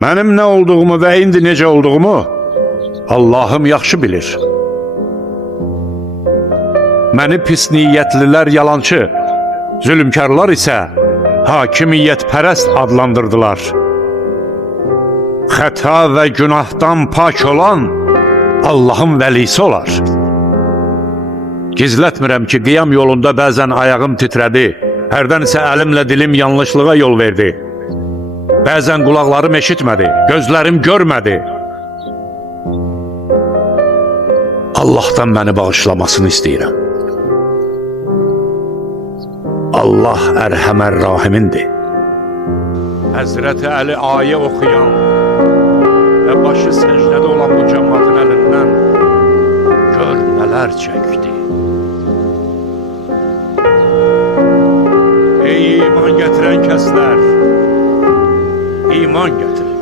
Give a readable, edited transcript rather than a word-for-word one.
Mənim nə olduğumu və indi necə olduğumu Allahım yaxşı bilir. Məni pis niyyətlilər yalancı, zülmkarlar isə hakimiyyətpərəst adlandırdılar. Xəta və günahdan pak olan Allahın vəlisi olar. Gizlətmirəm ki, qiyam yolunda bəzən ayağım titrədi, hərdən isə əlimlə dilim yanlışlığa yol verdi. Bəzən qulaqlarım eşitmədi, gözlərim görmədi. Allahdan məni bağışlamasını istəyirəm. Allah ərhəmər rahimindir. Həzrəti Əli ayə oxuyan və başı səcdədə olan bu cəmaatın əlindən gör nələr çəkdi. Ey iman gətirən kəslər, iman gətirin.